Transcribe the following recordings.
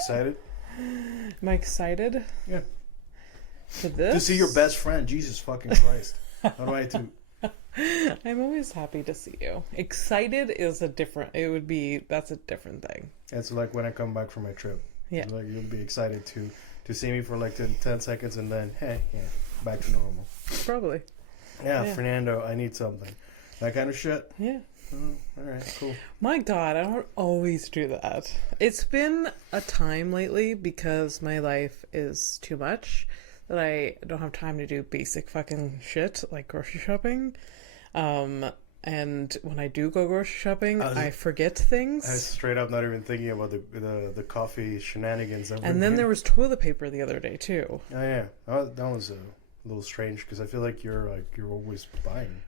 Excited? Am I excited? Yeah. For this? To see your best friend. Jesus fucking Christ. How do I do? I'm always happy to see you. Excited is that's a different thing. It's like when I come back from my trip. Yeah. It's like you'll be excited to see me for like 10 seconds and then, hey, yeah, back to normal. Probably. Yeah, Fernando, I need something. That kind of shit? Yeah. Oh, all right, cool. My God, I don't always do that. It's been a time lately because my life is too much that I don't have time to do basic fucking shit like grocery shopping. And when I do go grocery shopping, I forget things. I was straight up not even thinking about the coffee shenanigans. And then there was toilet paper the other day too. Oh yeah, that was a little strange because I feel like you're always buying.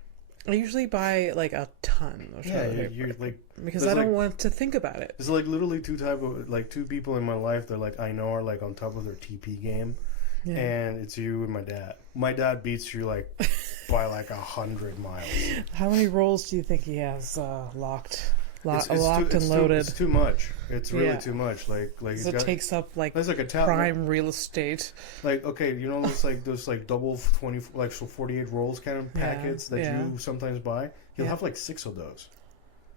I usually buy like a ton of toilet paper. You're like because I don't want to think about it. There's like literally two people in my life that like I know are like on top of their TP game. Yeah. And it's you and my dad. My dad beats you like by like 100 miles. How many rolls do you think he has locked and loaded? It's too much. It's really too much. Like so it takes up like a prime real estate. Like okay, you know those double 20 like so 48 rolls kind of packets that you sometimes buy. He'll have like 6 of those.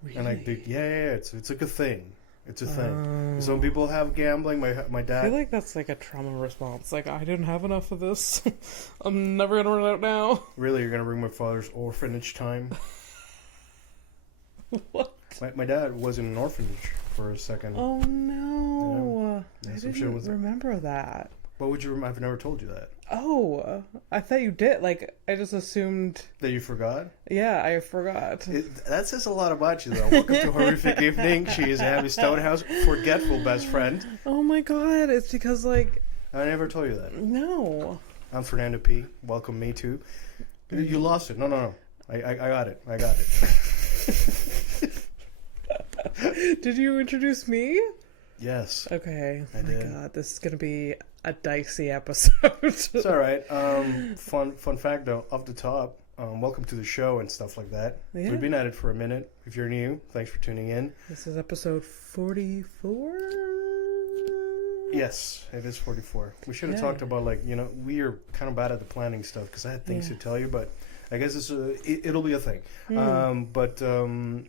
Really? And like it's like a thing. It's a thing. Some people have gambling. My dad. I feel like that's like a trauma response. Like, I didn't have enough of this. I'm never gonna run out now. Really, you're gonna bring my father's orphanage time? What? My dad was in an orphanage for a second. Oh no! Yeah, I didn't remember that. What would you? I've never told you that. Oh, I thought you did. Like, I just assumed that you forgot. Yeah, I forgot. That says a lot about you, though. Welcome to Horrific Evening. She is Abby Stonehouse, forgetful best friend. Oh my God! It's because like I never told you that. No. I'm Fernando P. Welcome me too. You lost it. No. I got it. I got it. Did you introduce me? Yes. Okay. I did. My God, this is gonna be a dicey episode. It's all right. Fun fact though, off the top. Welcome to the show and stuff like that. Yeah. We've been at it for a minute. If you're new, thanks for tuning in. This is episode 44. Yes, it is 44. We should have talked about we are kind of bad at the planning stuff because I had things to tell you, but I guess it'll be a thing.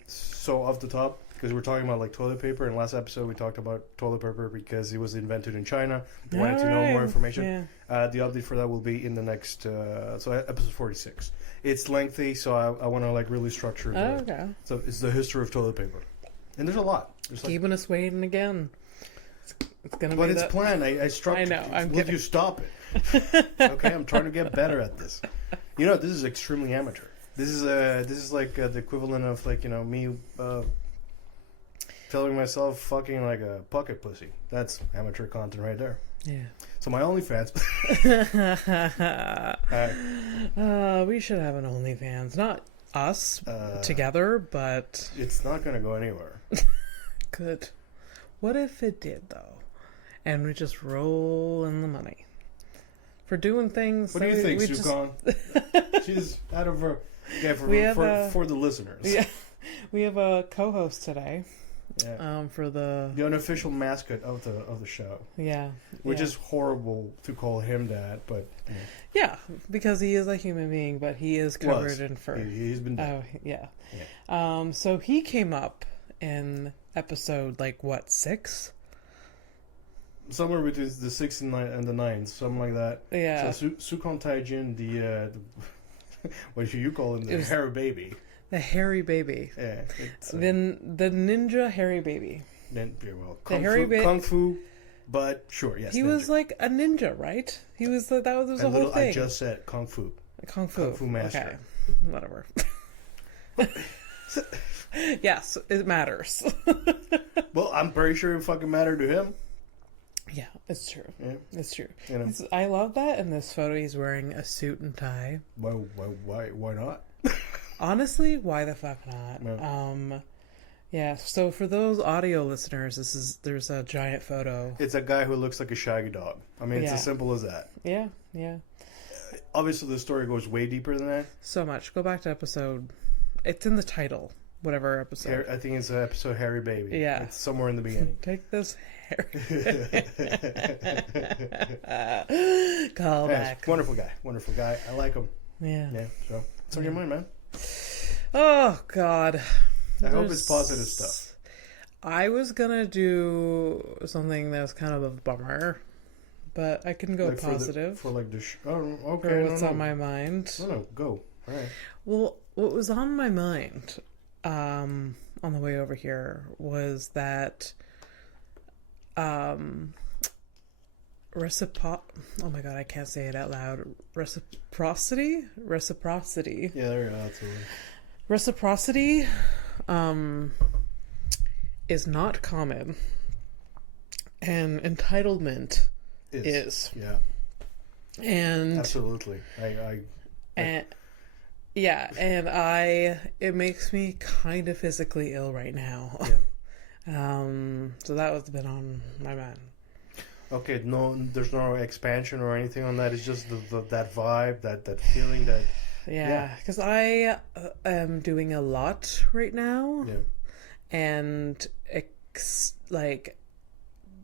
So off the top. Because we're talking about like toilet paper, and last episode we talked about toilet paper because it was invented in China. You wanted to know more information. Yeah. The update for that will be in the next, so episode 46. It's lengthy, so I want to like really structure it. Okay. So it's the history of toilet paper, and there's a lot. There's keeping us waiting again. It's gonna. But it's planned. I structured. I know. Will you stop it? Okay, I'm trying to get better at this. This is extremely amateur. This is like the equivalent of like me. Telling myself fucking like a pocket pussy. That's amateur content right there. Yeah. So my OnlyFans. We should have an OnlyFans. Not us together, but... It's not going to go anywhere. Good. What if it did, though? And we just roll in the money. For doing things... What do you think, Sukon? She's out of her... Yeah, for the listeners. Yeah. We have a co-host today. Yeah. For the unofficial mascot of the show. Yeah. Which is horrible to call him that, but yeah, because he is a human being, but he is covered in fur. He's been dead. Oh yeah. So he came up in episode 6? Somewhere between the 6 and the 9, something like that. Yeah. So Sukon Taijin, the what do you call him? The hairy baby. The hairy baby. Yeah. Then the ninja hairy baby. Kung Fu, but sure, yes. He was like a ninja, right? He was that was the whole thing. I just said Kung Fu. Kung Fu master. Okay. Whatever. Yes, it matters. Well, I'm pretty sure it fucking mattered to him. Yeah, it's true. Yeah. It's true. I love that in this photo he's wearing a suit and tie. Why not? Honestly, why the fuck not? No. Yeah, so for those audio listeners, there's a giant photo. It's a guy who looks like a shaggy dog. I mean, it's as simple as that. Yeah. Obviously, the story goes way deeper than that. So much. Go back to episode... It's in the title. whatever episode. I think it's episode Harry Baby. Yeah. It's somewhere in the beginning. Take this, Harry. Call back. Wonderful guy. I like him. Yeah. Yeah. So what's on your mind, man? Oh God. I hope it's positive stuff. I was gonna do something that was kind of a bummer, but I can go positive. For like the oh, okay. For what's on my mind? No, go. All right. Well, what was on my mind, on the way over here was that, oh my God, I can't say it out loud. Reciprocity. Yeah, there you go. That's a word. Reciprocity, is not common, and entitlement is. Yeah. And absolutely, it makes me kind of physically ill right now. Yeah. So that was been on my mind. Okay, there's no expansion or anything on that. It's just that vibe, that feeling that. Yeah, because I am doing a lot right now. Yeah. And like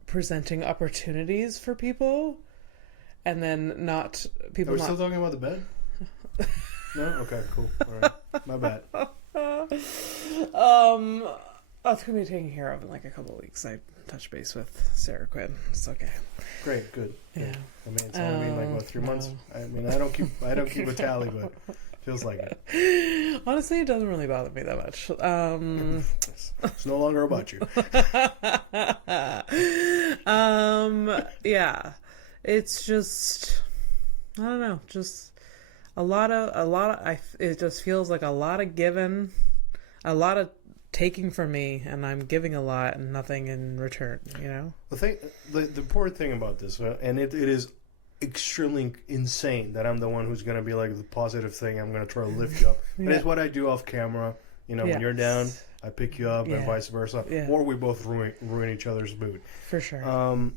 presenting opportunities for people, and then not people. Are we still talking about the bed? No? Okay, cool. All right. My bad. That's gonna be taken care of in like a couple of weeks. I touched base with Sarah Quinn. It's okay. Great, good. Yeah. I mean, it's only been like what 3 months. I mean, I don't keep a tally, but feels like it. Honestly, it doesn't really bother me that much. It's no longer about you. Yeah, it's just, I don't know, just a lot of, it just feels like a lot of giving, a lot of taking from me, and I'm giving a lot and nothing in return, you know? The important thing about this, and it is extremely insane that I'm the one who's going to be like the positive thing. I'm going to try to lift you up. But it's what I do off camera. You know, when you're down, I pick you up and vice versa. Yeah. Or we both ruin each other's mood. For sure.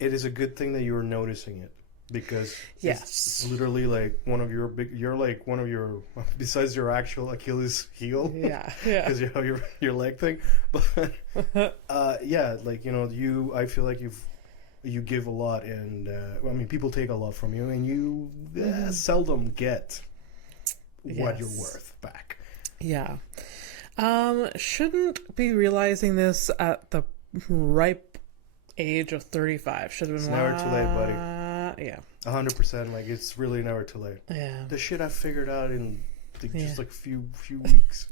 It is a good thing that you're noticing it. Because it's literally like one of your besides your actual Achilles heel. Yeah. Because you have your leg thing. But like, you know, I feel like you give a lot, and I mean, people take a lot from you, and you seldom get what you're worth back. Yeah. Shouldn't be realizing this at the ripe age of 35. Should have been. It's never too late, buddy. Yeah. 100%. Like, it's really never too late. Yeah. The shit I figured out in just like few weeks.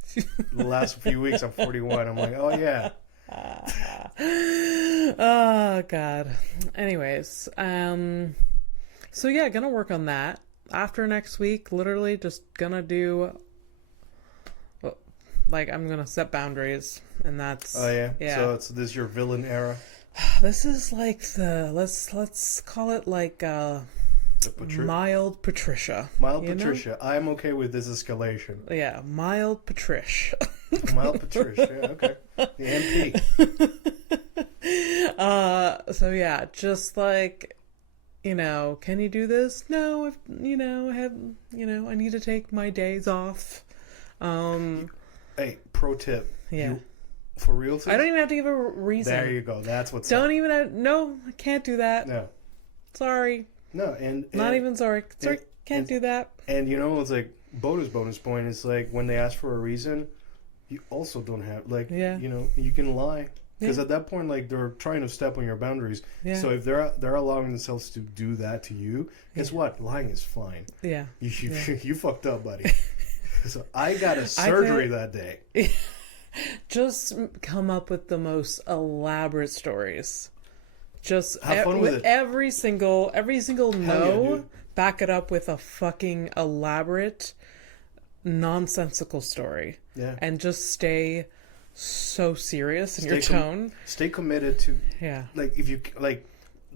The last few weeks, I'm 41. I'm like, oh yeah. Oh God. Anyways, so yeah, gonna work on that after next week. Literally just gonna do, like, I'm gonna set boundaries, and that's so this is your villain era. This is like let's call it like mild Patricia. Mild Patricia. Know? I'm okay with this escalation. Yeah, mild Patricia. Mild Patricia. Yeah, okay. The MP. So yeah, just like, you know, can you do this? No, I need to take my days off. Hey, pro tip. Yeah. For real? I don't even have to give a reason. There you go. That's what's up. No, I can't do that. No. Sorry. No, and not even sorry. Sorry, can't do that. And you know, it's like bonus point. It's like when they ask for a reason, you also don't have you know, you can lie because at that point, like, they're trying to step on your boundaries. Yeah. So if they're allowing themselves to do that to you, guess what? Lying is fine. Yeah. You fucked up, buddy. So I got a surgery that day. Just come up with the most elaborate stories. Just have fun with it. Every single no, back it up with a fucking elaborate, nonsensical story. Yeah. And just stay so serious in your tone. Stay committed to. Yeah. Like, if you like,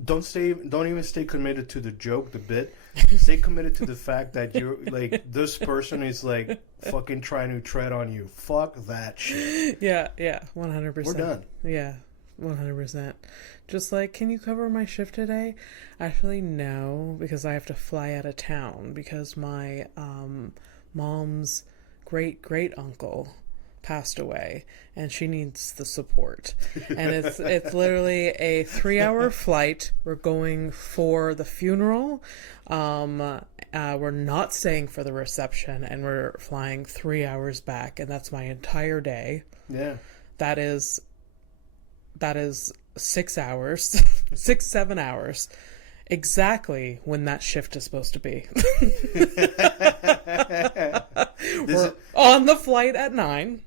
don't even stay committed to the joke, the bit. Stay committed to the fact that you're like, this person is like fucking trying to tread on you. Fuck that shit. Yeah, 100%. We're done. Yeah, 100%. Just like, can you cover my shift today? Actually, no, because I have to fly out of town because my mom's great uncle passed away, and she needs the support. And it's literally a 3-hour flight. We're going for the funeral. We're not staying for the reception, and we're flying 3 hours back, and that's my entire day. Yeah. That is 6 hours, 7 hours. Exactly when that shift is supposed to be. We're on the flight at 9.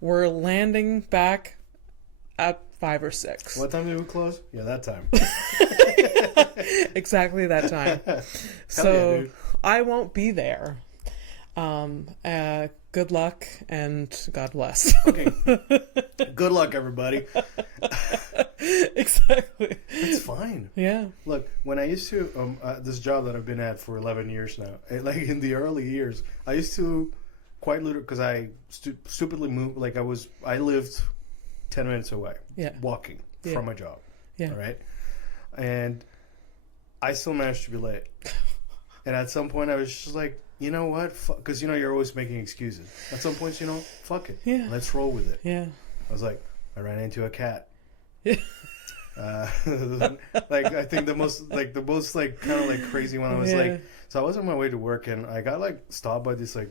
We're landing back at 5 or 6. What time did we close? Yeah, that time. Exactly that time. So yeah, I won't be there. Good luck and God bless. Okay. Good luck, everybody. Exactly. It's fine. Yeah. Look, when I used to this job that I've been at for 11 years now, like in the early years, I used to quite literally, because I stupidly moved. Like I lived 10 minutes away, walking from my job. Yeah. All right, and I still managed to be late. And at some point, I was just like, you know what? Because you're always making excuses. At some points, fuck it. Yeah. Let's roll with it. Yeah. I was like, I ran into a cat. Yeah. Like I think the most kind of like crazy one. I was like, so I was on my way to work and I got like stopped by this like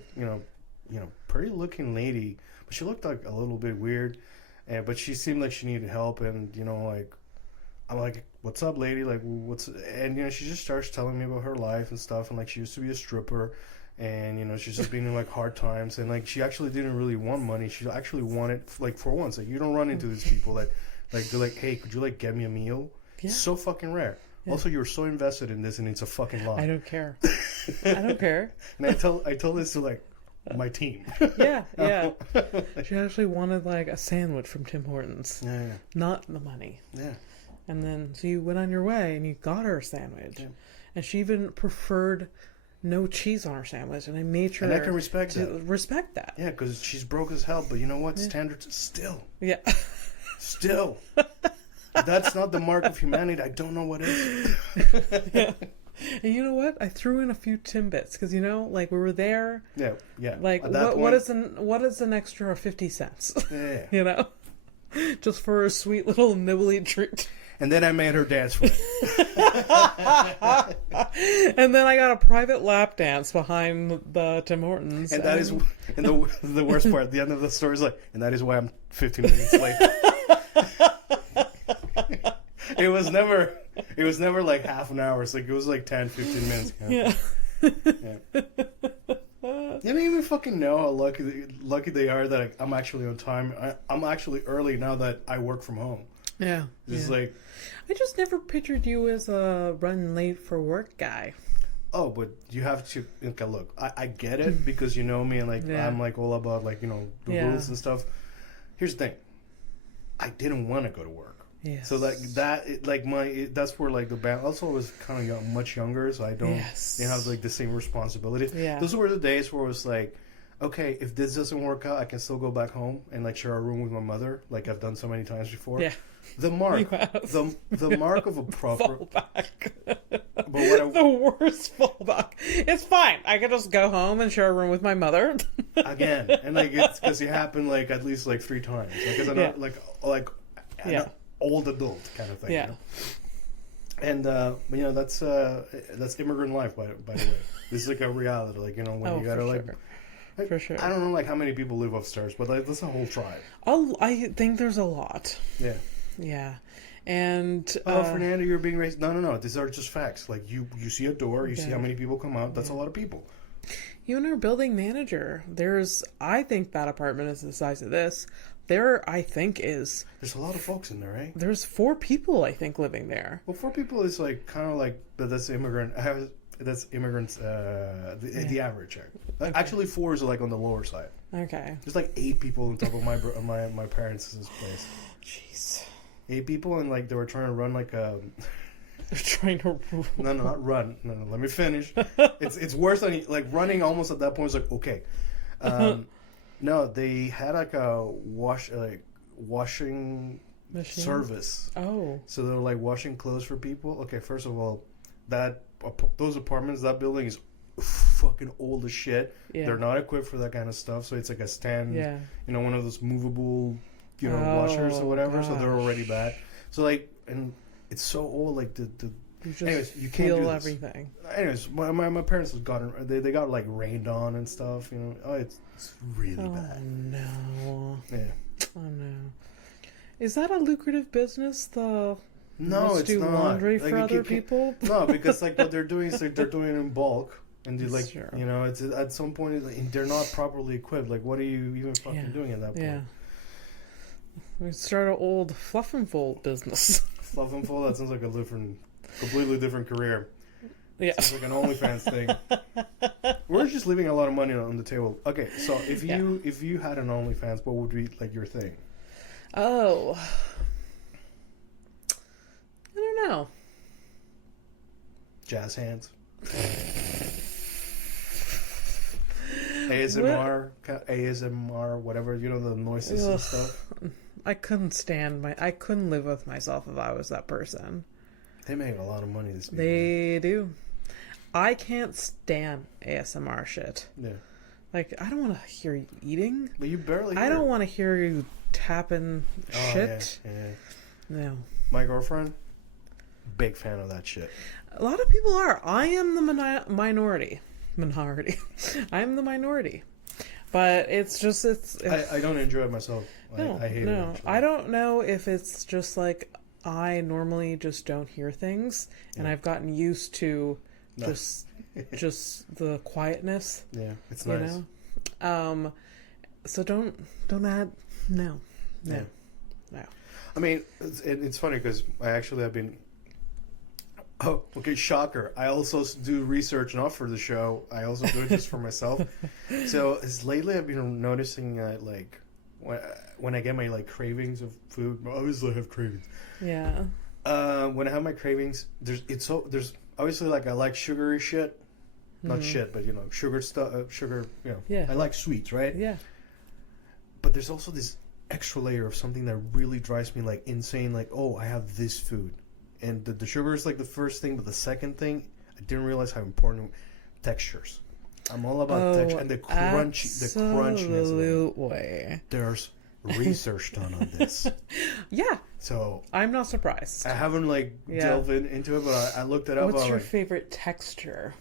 pretty looking lady, but she looked like a little bit weird, but she seemed like she needed help, and like I'm like, what's up, lady? Like, what's... And, she just starts telling me about her life and stuff. And, like, she used to be a stripper. And, she's just been in, like, hard times. And, like, she actually didn't really want money. She actually wanted, like, for once. Like, you don't run into these people that, like, they're like, hey, could you, like, get me a meal? Yeah. It's so fucking rare. Yeah. Also, you're so invested in this, and it's a fucking lie. I don't care. I don't care. And I told this to, like, my team. Yeah. She actually wanted, like, a sandwich from Tim Hortons. Yeah. Not the money. Yeah. And then, so you went on your way and you got her a sandwich. Yeah. And she even preferred no cheese on her sandwich. And I made sure. And I can respect that. Respect that. Yeah, because she's broke as hell. But you know what? Yeah. Standards still. Yeah. Still. That's not the mark of humanity. I don't know what is. Yeah. And you know what? I threw in a few Timbits because like we were there. Yeah. Like what is an extra 50 cents? Yeah. Just for a sweet little nibbly treat. And then I made her dance for it. And then I got a private lap dance behind the Tim Hortons. And that is, and the worst part, at the end of the story is like, and that is why I'm 15 minutes late. It was never like half an hour. It's like, it was like 10, 15 minutes. Yeah. You don't even fucking know how lucky they are that I'm actually on time. I'm actually early now that I work from home. Yeah. It's like... I just never pictured you as a run late for work guy. Oh, but you have to... Okay, look, I get it because you know me and like I'm like all about like, the rules and stuff. Here's the thing. I didn't want to go to work. Yes. So like that, like that's where like the balance. Also, I was kind of much younger, so I don't have like the same responsibilities. Yeah. Those were the days where it was like, okay, if this doesn't work out, I can still go back home and like share a room with my mother, like I've done so many times before. Yeah. The mark, the mark of a proper fallback. The worst fallback. It's fine. I can just go home and share a room with my mother. Again, and like it's because it happened like at least like 3 times. Because I'm not like an old adult kind of thing. Yeah. And that's immigrant life by the way. This is like a reality. Like when you gotta like. Sure. For sure. I don't know like how many people live upstairs, but like that's a whole tribe. I think there's a lot. Yeah. Yeah. And Fernando, you're being raised. No. These are just facts. Like you see a door, you see how many people come out. That's a lot of people. Even our building manager, I think that apartment is the size of this. There's a lot of folks in there, right? There's 4 people, I think, living there. Well, 4 people is like kind of like that's immigrant. That's immigrants. The average. Okay. Actually, 4 is like on the lower side. Okay. There's like 8 people on top of my parents' place. Jeez. 8 people, and like they were trying to run like a. They're trying to. No, not run. No. Let me finish. It's worse than like running. Almost at that point, it's like okay. No, they had like a washing machine service. Oh. So they were like washing clothes for people. Okay, first of all, those apartments, that building is fucking old as shit. Yeah. They're not equipped for that kind of stuff, so it's like a stand, Yeah. you know, one of those movable, you know, washers or whatever. So they're already bad. So like, and it's so old. Like the You just anyways, you feel can't do everything. Anyways, my parents have gotten they got like rained on and stuff. You know, it's really bad. Oh no. Yeah. Oh no. Is that a lucrative business? No, must it's do not. laundry Like, for other people? No, because like what they're doing is like they're doing it in bulk, and they like Sure. you know it's at some point like, they're not properly equipped. Like, what are you even fucking doing at that point? Yeah. We start an old fluff and fold business. Fluff and fold. That sounds like a completely different career. Yeah. Sounds like an OnlyFans thing. We're just leaving a lot of money on the table. Okay, so if you had an OnlyFans, what would be like your thing? Oh. I don't know. Jazz hands. ASMR, whatever, you know, the noises and stuff. I couldn't live with myself if I was that person. They make a lot of money, these people. They do. I can't stand ASMR shit. Yeah. Like, I don't want to hear you eating. But you barely hear I don't want to hear you tapping shit. Yeah. No. My girlfriend, big fan of that shit. A lot of people are. I am the minority. I'm the minority. But it's just, I don't enjoy it myself. No, I hate it. Actually. I don't know if it's just like I normally just don't hear things, and I've gotten used to just the quietness. Yeah, it's nice. You know? So don't add no. I mean, it's funny because I actually have been. Oh, okay, shocker. I also do research not for the show. I also do it just for myself. So lately I've been noticing like when I get my like cravings of food, obviously I have cravings. Yeah. When I have my cravings, there's obviously like I like sugary shit. Not shit, but you know, sugar stuff, sugar, you know. Yeah. I like sweets, right? Yeah. But there's also this extra layer of something that really drives me like insane, like, oh, I have this food. And the sugar is like the first thing, but the second thing, I didn't realize how important textures. I'm all about texture and the crunchiness. Absolutely. There's research done on this. Yeah. So I'm not surprised. I haven't like delved into it, but I looked it up. What's your favorite texture?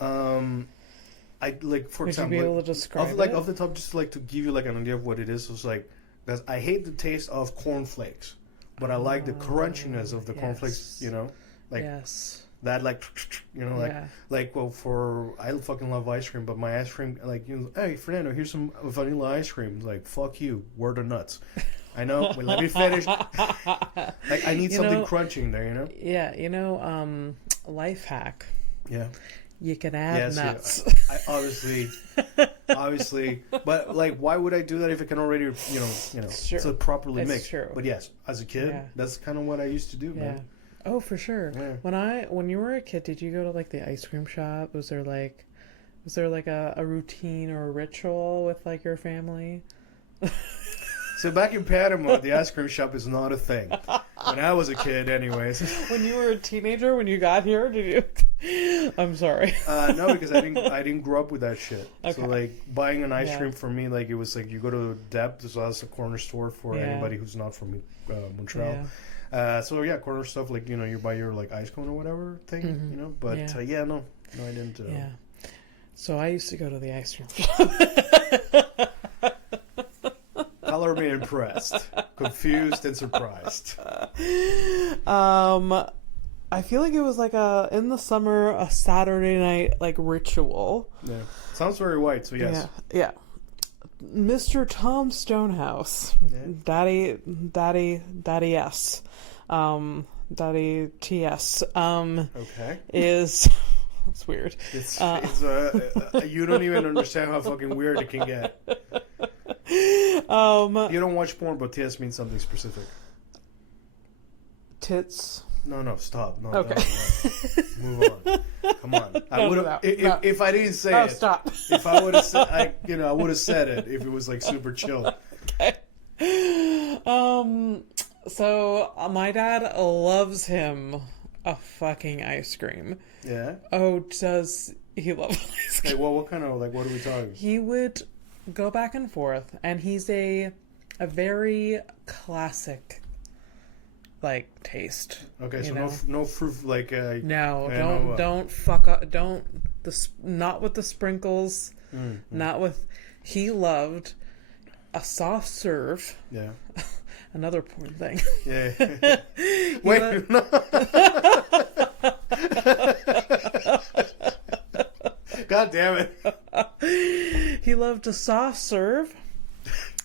I like for example, you be able to describe off the top, just like to give you like an idea of what it is. It's like because I hate the taste of cornflakes. But I like the crunchiness of the cornflakes, you know, like that, like you know, I fucking love ice cream, but my ice cream, like, you know, hey Fernando, here's some vanilla ice cream. Like, fuck you, where the nuts? I know, but let me finish. Like, I need something crunching there, you know. Yeah, you know, life hack. Yeah. You can add nuts. I obviously, but like, why would I do that if it can already, you know, so properly mixed? True. But yes, as a kid, that's kind of what I used to do, man. Oh, for sure. Yeah. When you were a kid, did you go to like the ice cream shop? Was there like a routine or a ritual with like your family? So back in Panama, the ice cream shop is not a thing. When I was a kid, anyways. When you were a teenager, when you got here, did you? I'm sorry. No, because I didn't grow up with that shit. Okay. So like buying an ice cream for me, like it was like you go to Dep, so that's a corner store for anybody who's not from Montreal. Yeah. So yeah, corner stuff like, you know, you buy your like ice cone or whatever thing, you know. But no, I didn't. Yeah. So I used to go to the ice cream shop. Color me impressed, confused, and surprised. I feel like it was like in the summer, a Saturday night like ritual. Yeah, sounds very white. So yes. Yeah. Mr. Tom Stonehouse, Daddy S, Daddy TS. Okay. Is it's weird. It's you don't even understand how fucking weird it can get. You don't watch porn, but TS means something specific. Tits. No, stop. No, okay. No. Move on. Come on. I would have if I didn't say it. Stop. If I would have said, I would have said it if it was like super chill. Okay. So my dad loves him a fucking ice cream. Yeah. Oh, does He loved ice cream. Hey, well, what kind of, like, what are we talking? He would go back and forth, and he's a very classic, like, taste. Okay, so no fruit, like, no, don't fuck up, not with the sprinkles, not with, he loved a soft serve. Yeah. Another porn thing. Yeah. Wait, no. God damn it. He loved a soft serve,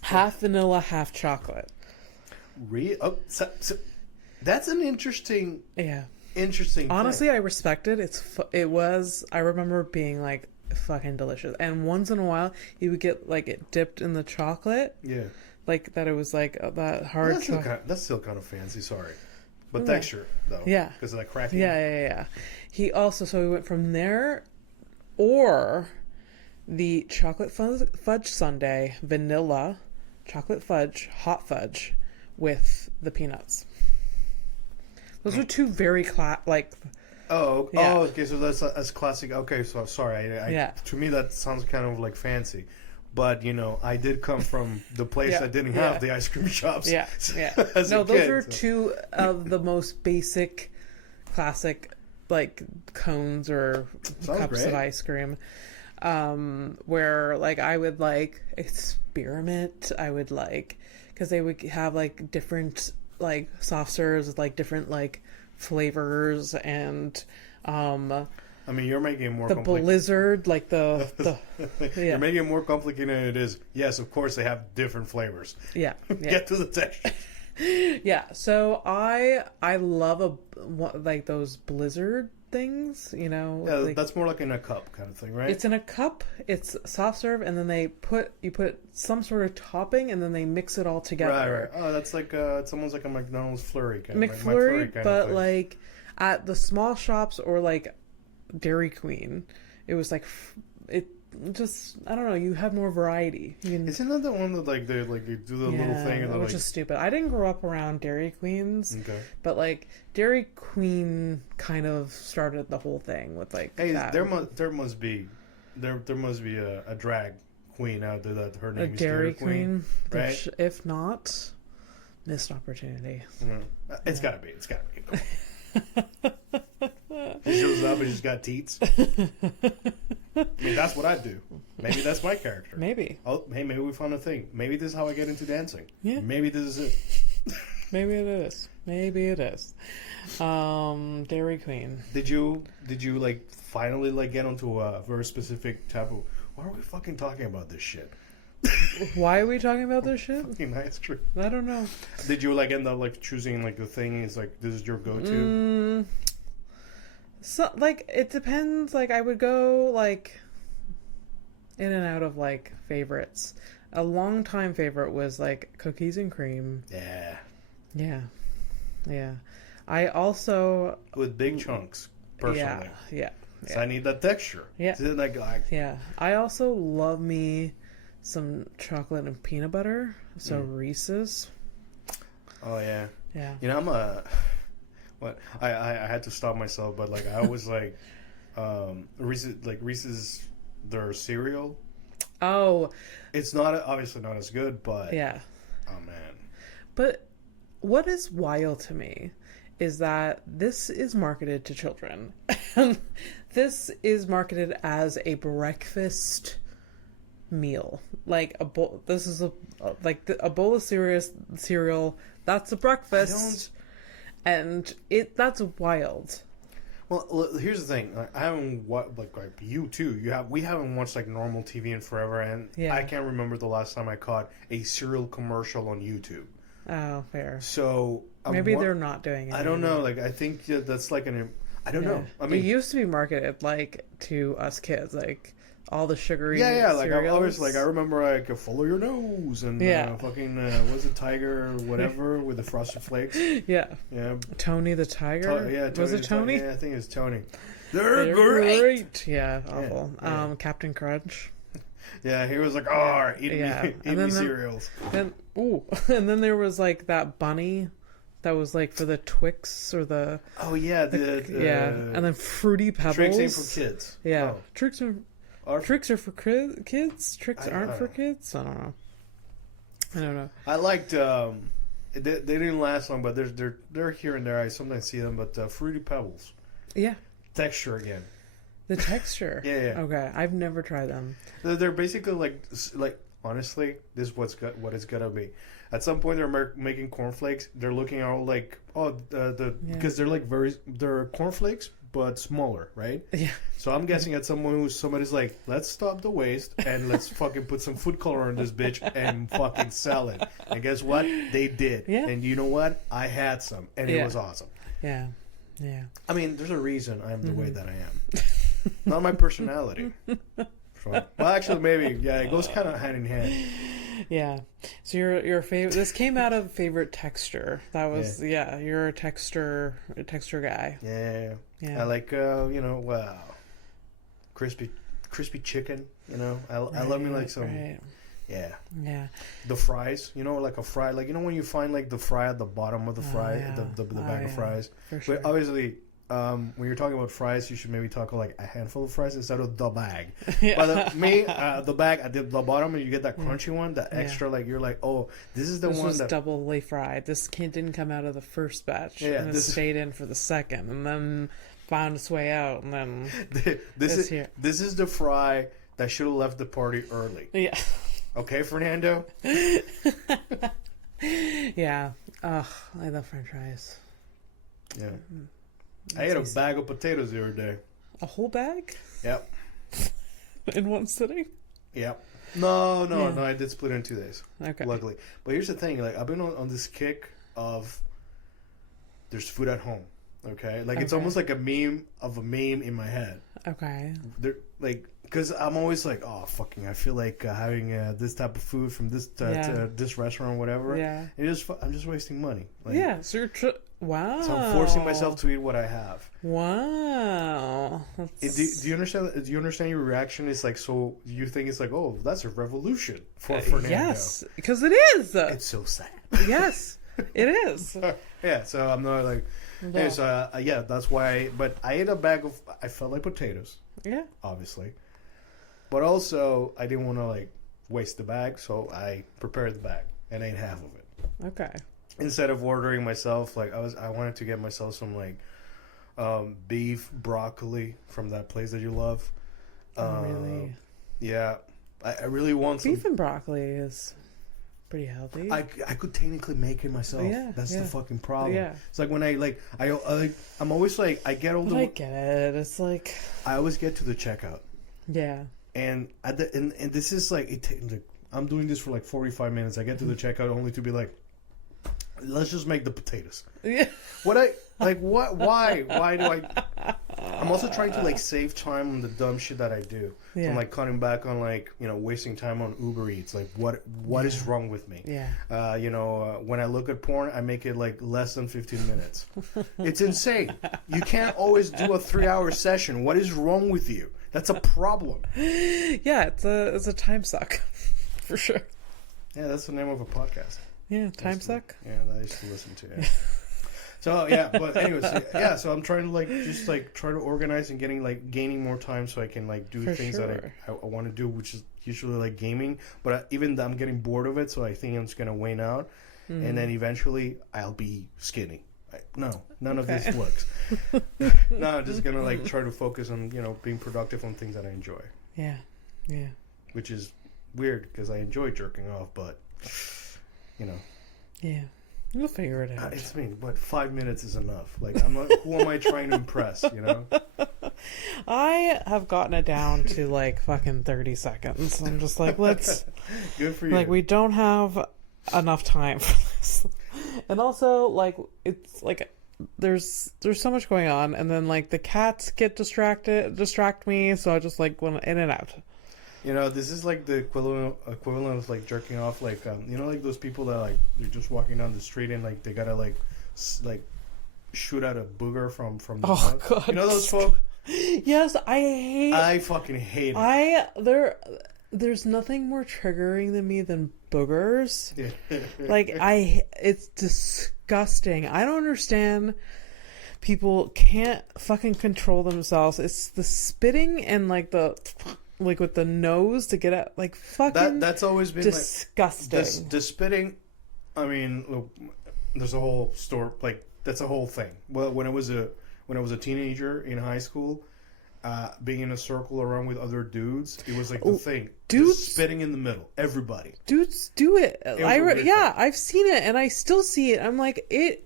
half vanilla, half chocolate. So that's an interesting thing. Honestly, I respect it. I remember being like fucking delicious. And once in a while, he would get like it dipped in the chocolate. Yeah. Like that it was like that hard chocolate. That's still kind of fancy, sorry. But texture, though. Yeah. Because of that cracking. Yeah. He went from there, or the chocolate fudge sundae, vanilla, chocolate fudge, hot fudge, with the peanuts. Those are two very okay, so that's classic. Okay, so sorry. To me, that sounds kind of like fancy. But, I did come from the place that didn't have the ice cream shops. Yeah. No, those are two of the most basic, classic, like, cones or cups of ice cream. Where, like, I would, like, experiment. I would, like, because they would have, like, different, like, soft serves with, like, different, like, flavors and, I mean, you're making it more complicated. The blizzard, like the You're making it more complicated than it is. Yes, of course, they have different flavors. Yeah. Get to the texture. Yeah, so I love like those blizzard things, Yeah, like, that's more like in a cup kind of thing, right? It's in a cup. It's soft serve, and then you put some sort of topping, and then they mix it all together. Right. Oh, that's like it's almost like a McDonald's flurry kind of McFlurry, kind but of thing. like at the small shops or like Dairy Queen, it was like it just, I don't know, you have more variety. Isn't that the one that like they do the little thing and which is stupid. I didn't grow up around Dairy Queens, okay, but like Dairy Queen kind of started the whole thing with like that. there must be a drag queen out there that her name is Dairy Queen, right? If not, missed opportunity. It's gotta be. She shows up and she's got teats. I mean, that's what I do. Maybe that's my character. Maybe. Oh, hey, maybe we found a thing. Maybe this is how I get into dancing. Yeah. Maybe this is it. Maybe it is. Dairy Queen. Did you like finally like get onto a very specific type of? Why are we fucking talking about this shit? Why are we talking about this shit? Fucking ice cream. I don't know. Did you like end up like choosing like the thing is like this is your go-to? So like it depends. Like I would go like in and out of like favorites. A long time favorite was like cookies and cream. Yeah. I also with big chunks personally. Yeah. So I need that texture. Yeah. Yeah. I also love me some chocolate and peanut butter. So Reese's. Oh yeah. Yeah. I'm I had to stop myself, but like I was like Reese's their cereal. Oh. It's not obviously not as good, but yeah. Oh man. But what is wild to me is that this is marketed to children. This is marketed as a breakfast meal. Like a bowl. This is a bowl of cereal. That's a breakfast. And that's wild. Well, here's the thing. I haven't like you too. We haven't watched like normal TV in forever, and I can't remember the last time I caught a cereal commercial on YouTube. Oh, fair. So maybe they're not doing it. I don't know. Like I think that's like I don't know. I mean, it used to be marketed like to us kids, like all the sugary. Yeah. Like I cereals. I remember like follow your nose and fucking was it Tiger or whatever with the Frosted Flakes. Yeah. Tony the Tiger. Was it Tony? Yeah, I think it's Tony. They're great. Yeah, awful. Captain Crunch. Yeah, he was like, eating me cereals. And then there was like that bunny that was like for the Twix or the... Oh, yeah. Yeah. And then Fruity Pebbles. Tricks ain't for kids. Yeah. Oh. Tricks are for kids? Tricks aren't for kids? I don't know. I liked... they didn't last long, but they're here and there. I sometimes see them, but Fruity Pebbles. Yeah. Texture again. The texture? Yeah. Okay. I've never tried them. They're basically like honestly, this is what it's gonna be. At some point, they're making cornflakes. They're looking all like, because they're like they're cornflakes, but smaller, right? Yeah. So I'm guessing at somebody's like, let's stop the waste and let's fucking put some food color on this bitch and fucking sell it. And guess what? They did. Yeah. And you know what? I had some, and it was awesome. Yeah. Yeah. I mean, there's a reason I am the way that I am. Not my personality. Well, actually, maybe. Yeah, it goes kind of hand in hand. Yeah. So your favorite. This came out of favorite texture. That was you're a texture guy. Yeah. I like crispy chicken. You know, I love me like some. Right. Yeah. Yeah. The fries, like a fry, like when you find like the fry at the bottom of the fry, the bag of fries. For sure. But obviously, when you're talking about fries, you should maybe talk like a handful of fries instead of the bag. Yeah. But the bag at the bottom, and you get that crunchy one, that extra, like you're like, oh, this is the one was doubly fried. This didn't come out of the first batch. Yeah, and this stayed in for the second, and then found its way out, and then this is the fry that should have left the party early. Yeah. Okay, Fernando? Yeah. Ugh, I love french fries. Yeah. I ate a bag of potatoes the other day. A whole bag? Yep. In one sitting? Yep. No, I did split it in 2 days. Okay. Luckily. But here's the thing, like, I've been on this kick of there's food at home. Okay? Like, it's almost like a meme in my head. Okay. Because I'm always like, oh, fucking, I feel like having this type of food from this this restaurant or whatever. Yeah. I'm just wasting money. Like, yeah. So you're wow. So I'm forcing myself to eat what I have. Wow. Do you understand? Do you understand your reaction? Is like, so you think it's like, oh, that's a revolution for Fernando. Yes, because it is. It's so sad. Yes, it is. Yeah. So I'm not like. Yeah. Anyway, so that's why. But I ate a bag of. I felt like potatoes. Yeah. Obviously. But also, I didn't want to like waste the bag, so I prepared the bag and ate half of it. Okay. Instead of ordering myself, like I wanted to get myself some like beef broccoli from that place that you love. Really? Yeah, I really want some beef and broccoli is pretty healthy. I could technically make it myself. Yeah, that's the fucking problem. Yeah. It's like when I'm always like I get older. I get it. It's like I always get to the checkout. Yeah. And and this is like I'm doing this for like 45 minutes. I get to the checkout only to be like, let's just make the potatoes. Yeah. Why do I? I'm also trying to like save time on the dumb shit that I do. Yeah. I'm like cutting back on like wasting time on Uber Eats. Like what is wrong with me? Yeah. When I look at porn, I make it like less than 15 minutes. It's insane. You can't always do a 3-hour session. What is wrong with you? That's a problem. Yeah, it's a time suck, for sure. Yeah, that's the name of a podcast. Yeah, time suck. Yeah, that I used to listen to. Yeah. So but anyways, so I'm trying to like just like try to organize and gaining more time so I can like do things that I want to do, which is usually like gaming. But even I'm getting bored of it, so I think I'm just gonna wane out, and then eventually I'll be skinny. None of this works. No, I'm just gonna like try to focus on being productive on things that I enjoy. Yeah. Which is weird because I enjoy jerking off, but Yeah, we'll figure it out. It's me. But 5 minutes is enough. Like I'm not. Who am I trying to impress? I have gotten it down to like fucking 30 seconds. I'm just like, let's. Good for you. Like we don't have enough time for this. And also, like, it's like there's so much going on, and then like the cats distract me, so I just like went in and out. This is like the equivalent of like jerking off, like like those people that like they're just walking down the street and like they gotta like shoot out a booger from the mouth. God. Those folk. Yes, I fucking hate it. There's nothing more triggering than me than boogers. Yeah. Like, it's disgusting. I don't understand. People can't fucking control themselves. It's the spitting and like with the nose to get out, like fucking. That's always been disgusting. Like, the spitting. I mean, look, there's a whole story. Like, that's a whole thing. Well, when I was a teenager in high school, being in a circle around with other dudes, it was like the thing. Dudes just spitting in the middle. Everybody. Dudes do it. I've seen it, and I still see it. I'm like, it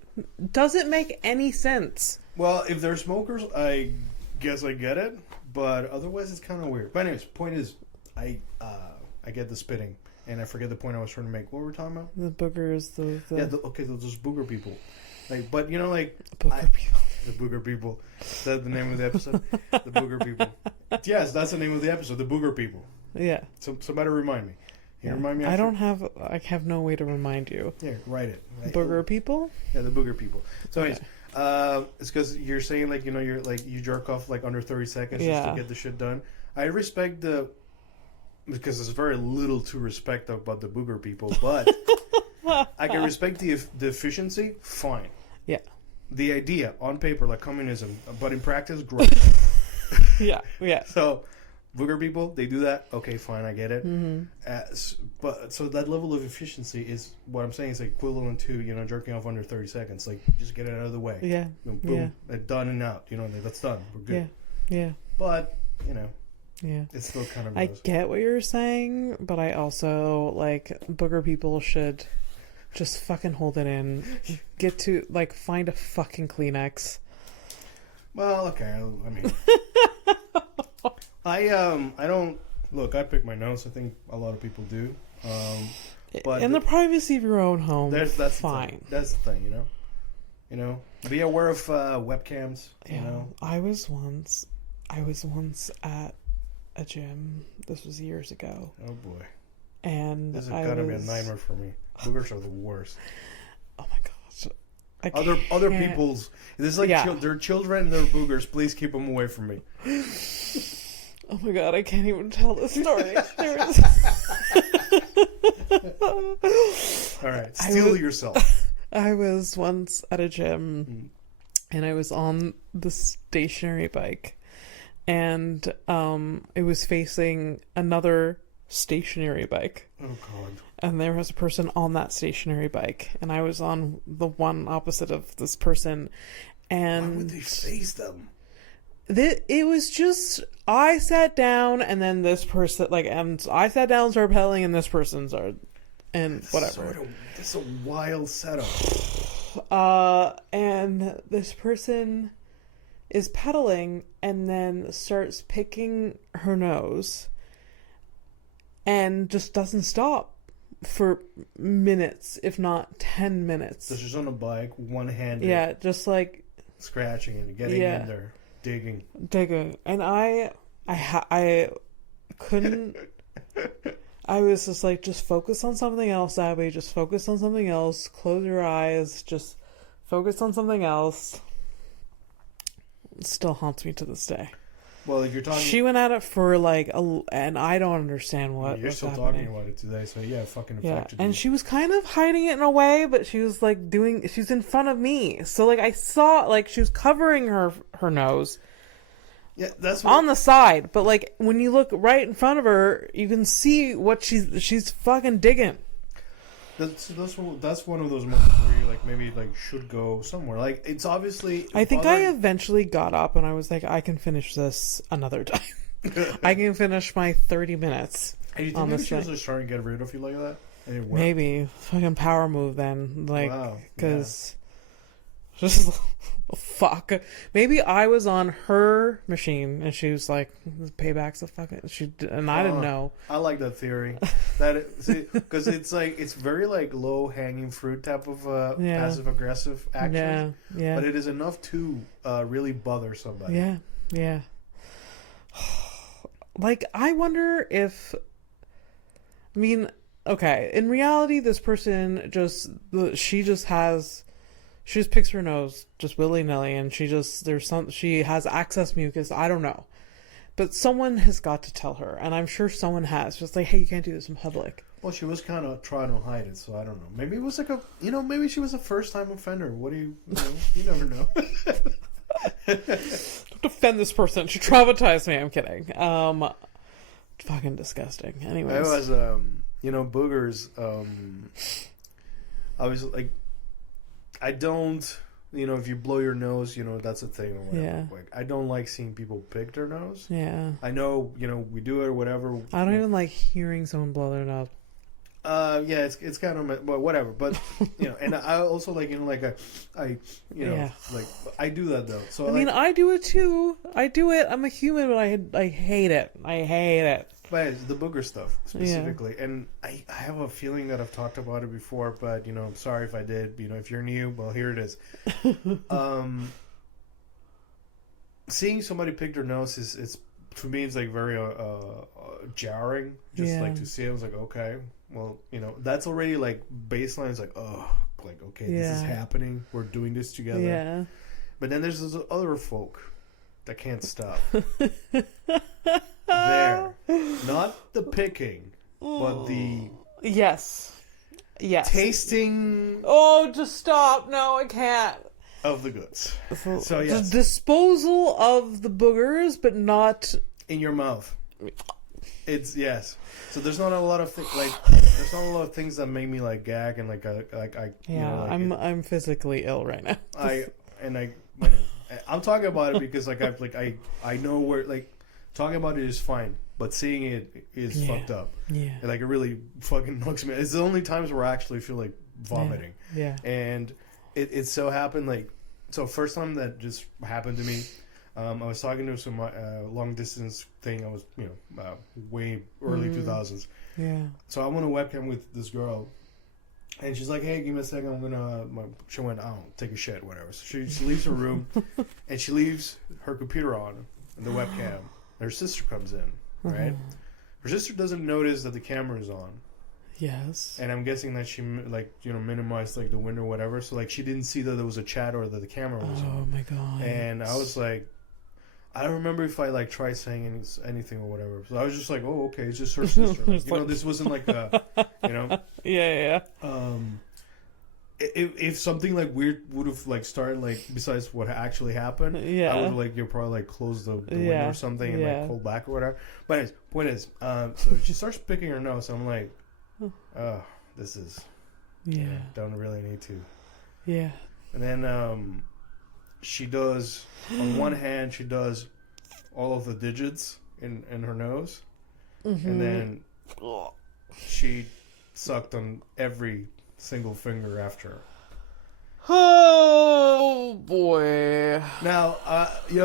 doesn't make any sense. Well, if they're smokers, I guess I get it, but otherwise it's kind of weird. But anyways, point is, I get the spitting, and I forget the point I was trying to make. What were we talking about? The boogers, those booger people. Like, but you know, like booger people. The booger people. Is that the name of the episode? The booger people. Yes, that's the name of the episode. The booger people. Yeah. So somebody remind me. You remind me. I have no way to remind you. Yeah, write it. Booger people. Yeah, the booger people. So anyways, it's because you're saying like, you know, you're like you jerk off like under 30 seconds just to get the shit done. I respect because there's very little to respect about the booger people, but I can respect the efficiency. Fine. Yeah. The idea on paper like communism, but in practice, gross. Yeah. So booger people, they do that. Okay, fine, I get it. Mm-hmm. But so that level of efficiency is what I'm saying is equivalent to, you know, jerking off under 30 seconds. Like, just get it out of the way. Yeah. Boom. Done and out. You know, that's done. We're good. Yeah. But, you know, yeah, it's still kind of gross. gross. I get what you're saying, but I also, like, booger people should just fucking hold it in. Get to, like, find a fucking Kleenex. Well, okay. I mean... I don't look. I pick my nose. I think a lot of people do. But in the privacy of your own home, that's fine. That's the thing, you know. Be aware of webcams. Yeah. You know. I was once at a gym. This was years ago. Oh boy. And this is gonna be a nightmare for me. Boogers are the worst. Oh my gosh. Other people's. This is like they're children. They're boogers. Please keep them away from me. Oh my god, I can't even tell the story. All right, steal yourself. I was once at a gym, and I was on the stationary bike, and it was facing another stationary bike. Oh god. And there was a person on that stationary bike, and I was on the one opposite of this person. And why would they face them? It was just, I sat down, and then this person, and I sat down and started pedaling, and this person started, and whatever. That's a wild setup. And this person is pedaling, and then starts picking her nose, and just doesn't stop for minutes, if not 10 minutes. So she's on a bike, one-handed. Yeah, just like... scratching and getting in there. Digging, and I couldn't. I was just like, just focus on something else, Abby. Just focus on something else. Close your eyes. Just focus on something else. It still haunts me to this day. Well, if you're talking, she went at it for like and I don't understand what. You're still happening. Talking about it today, so yeah, fucking affected and she was kind of hiding it in a way, but she was like she's in front of me, so like I saw like she was covering her nose. Yeah, that's on the side, but like when you look right in front of her, you can see what she's fucking digging. That's one of those moments where you like maybe like should go somewhere. Like it's obviously. I think I eventually got up and I was like, I can finish this another time. I can finish my 30 minutes. Hey, do you think maybe she was just trying to get rid of you like that? And it worked? Maybe fucking power move then, like because. Yeah. Just fuck. Maybe I was on her machine and she was like, "Payback's a fucking." I didn't know. I like that theory. Because it's like it's very like low hanging fruit type of passive aggressive action. Yeah. But it is enough to really bother somebody. Yeah. Like I wonder if. I mean, okay. In reality, this person she just picks her nose just willy-nilly, and she has excess mucus. I don't know. But someone has got to tell her, and I'm sure someone has. Just like, hey, you can't do this in public. Well, she was kind of trying to hide it, so I don't know. Maybe it was like maybe she was a first-time offender. What do you know? You never know. Don't defend this person. She traumatized me. I'm kidding. Fucking disgusting. Anyways. I was, boogers, I was like, I don't, if you blow your nose, that's a thing or whatever. Yeah. Like, I don't like seeing people pick their nose. Yeah. I know, we do it or whatever. I don't even like hearing someone blow their nose. Yeah, it's kind of, well, whatever. But, and I also like, I do that though. So I mean, I do it too. I do it. I'm a human, but I hate it. I hate it. But it's the booger stuff specifically. Yeah. And I have a feeling that I've talked about it before, but, I'm sorry if I did. If you're new, well, here it is. Seeing somebody pick their nose is to me, it's like very jarring. Just like to see it. I was like, okay. Well, that's already like baseline. It's like, oh, like, okay, this is happening. We're doing this together. Yeah. But then there's those other folk that can't stop. There. Not the picking, but the... Yes. Tasting... Oh, just stop. No, I can't. Of the goods. So, yes. The disposal of the boogers, but not... In your mouth. It's, yes. So there's not a lot of there's not a lot of things that make me like gag and I'm physically ill right now. I'm talking about it because I know where talking about it is fine, but seeing it is fucked up. Yeah. And, it really fucking knocks me. It's the only times where I actually feel like vomiting. Yeah. And it so happened first time that just happened to me. I was talking to some long distance thing. I was, way early 2000s. Yeah. So I'm on a webcam with this girl, and she's like, "Hey, give me a second. I'm gonna." She went, "Oh, take a shit, whatever." So she leaves her room, and she leaves her computer on and the webcam. And her sister comes in, right? Her sister doesn't notice that the camera is on. Yes. And I'm guessing that she minimized the window or whatever. So she didn't see that there was a chat or that the camera was on. Oh my god. And I was like. I don't remember if I tried saying anything or whatever. So I was just like, "Oh, okay, it's just her sister." This wasn't like a, Yeah. If something weird would have started besides what actually happened, I would have probably close the window or something and pull back or whatever. But anyways, point is, so she starts picking her nose. I'm like, oh, this is don't really need to. Yeah. And then she does, on one hand, she does all of the digits in her nose. Mm-hmm. And then she sucked on every single finger after. Oh, boy. Now,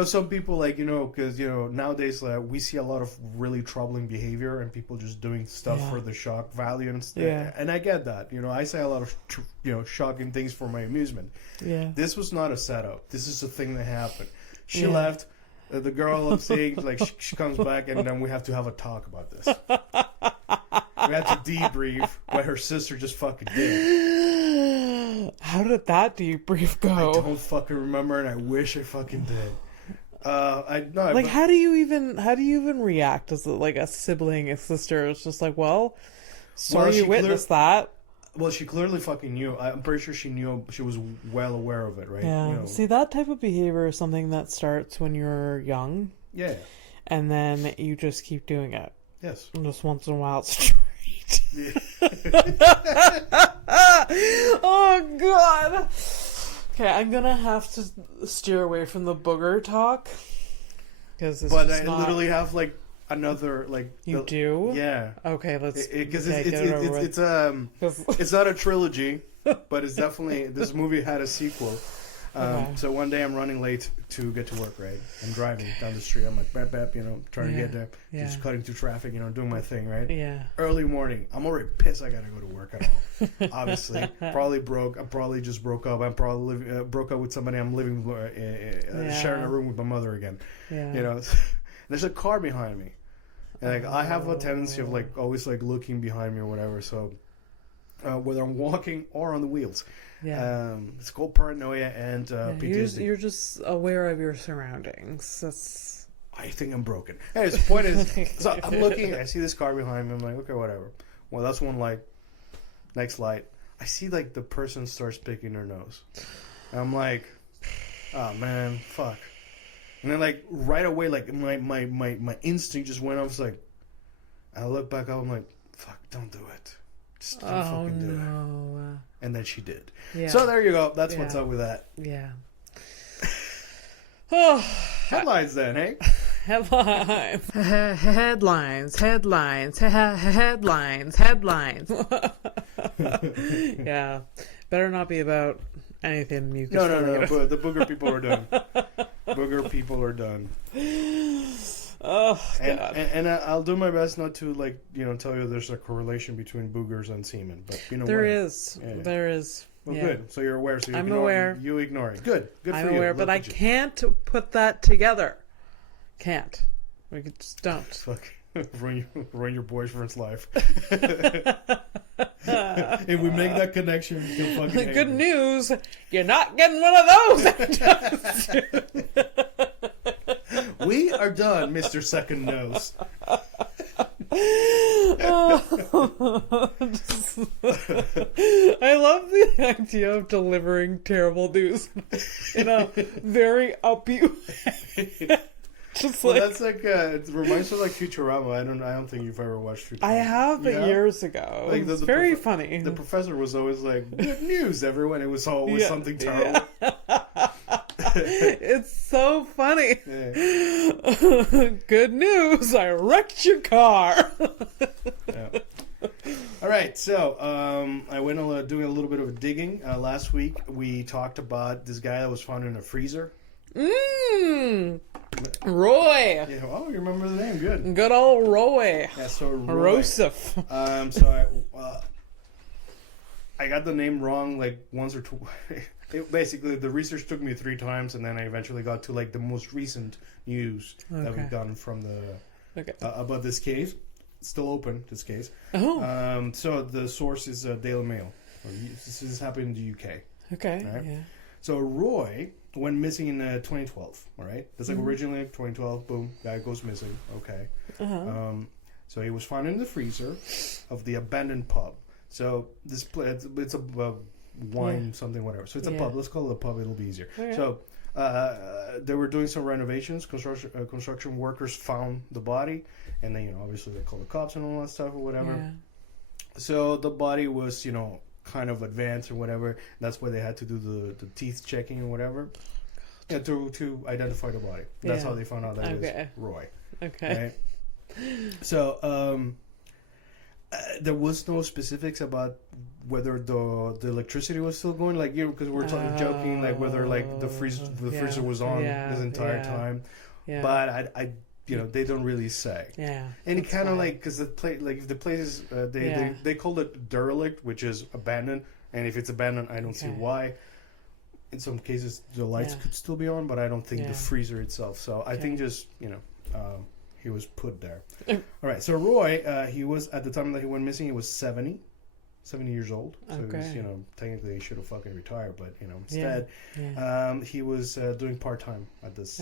some people, because, nowadays we see a lot of really troubling behavior and people just doing stuff for the shock value. And I get that. I say a lot of, shocking things for my amusement. Yeah. This was not a setup. This is a thing that happened. She left. The girl I'm seeing, she comes back and then we have to have a talk about this. We had to debrief what her sister just fucking did. How did that debrief go? I don't fucking remember, and I wish I fucking did. How do you even react as a sibling, a sister? It's just sorry you witnessed that. Well, she clearly fucking knew. I'm pretty sure she knew. She was well aware of it, right? Yeah. See, that type of behavior is something that starts when you're young. Yeah. And then you just keep doing it. Yes. And just once in a while, it's straight. Yeah. Oh god. Okay, I'm gonna have to steer away from the booger talk but I literally have another You do? Yeah. Okay, let's because it's not a trilogy, but it's definitely this movie had a sequel. So one day I'm running late to get to work, right? I'm driving down the street. I'm bap, trying to get there. Just cutting through traffic, doing my thing, right? Yeah. Early morning. I'm already pissed I gotta go to work at all. Obviously. Probably broke. I probably just broke up. I'm probably broke up with somebody. I'm living, sharing a room with my mother again. Yeah. There's a car behind me. And I have a tendency of always looking behind me or whatever. So whether I'm walking or on the wheels. Yeah. It's called paranoia and PTSD. You're just aware of your surroundings. That's I think I'm broken. Anyways, the point is, so I'm looking, I see this car behind me. I'm like, okay, whatever. Well, that's one light. Next light, I see like the person starts picking their nose. And I'm like, oh man, fuck. And then like right away, like my instinct just went off. It's like, I look back up. I'm like, fuck, don't do it. Just don't fucking do it. And then she did. Yeah. So there you go. That's what's up with that. Yeah. Headlines then, hey? Headlines. Headlines. Yeah. Better not be about anything mucus. No. But the booger people are done. Booger people are done. Oh, God. And I'll do my best not to, like, tell you there's a correlation between boogers and semen. But there is. Yeah. There is. Well, good. So you're aware. So I'm aware. You ignore it. Good. Good for you. I'm aware, but I can't put that together. Can't. We just don't. Fuck. Ruin your boyfriend's life. If we make that connection, you'll fucking hate good me. News, you're not getting one of those. We are done, Mr. Second Nose. I love the idea of delivering terrible news in a very upbeat way. That's like it reminds me of like Futurama. I don't think you've ever watched Futurama. I have, but years ago. Like it's very funny. The professor was always like, "Good news, everyone." It was always something terrible. Yeah. It's so funny. Yeah. Good news! I wrecked your car. Yeah. All right, so I went doing a little bit of digging. Last week we talked about this guy that was found in a freezer. Roy. Yeah, oh, you remember the name? Good. Good old Roy. Yeah, so Roy. Rosef. So I got the name wrong like once or twice. Basically, the research took me 3 times, and then I eventually got to like the most recent news that we've gotten from the about this case. It's still open, this case. Oh. So the source is Daily Mail. This is happening in the UK. Okay. Right? Yeah. So Roy went missing in 2012. All right, that's like originally 2012. Boom, guy goes missing. Okay. So he was found in the freezer of the abandoned pub. So this place, it's a wine something whatever. So it's a pub. Let's call it a pub. It'll be easier. Okay. So they were doing some renovations. Construction workers found the body, and then obviously they called the cops and all that stuff or whatever. Yeah. So the body was kind of advanced or whatever. That's why they had to do the teeth checking or whatever. Yeah, to identify the body. That's how they found out that it was Roy. Okay. Right? So there was no specifics about whether the electricity was still going, like because we're joking like whether like the freezer was on this entire time. Yeah. But I they don't really say. Yeah. And it kind of like because the place is they call it derelict, which is abandoned, and if it's abandoned, I don't see why. In some cases, the lights could still be on, but I don't think the freezer itself. So I think just he was put there. All right. So Roy, he was at the time that he went missing. He was 70 years old. So he was, technically he should have fucking retired, but instead, he was doing part time at this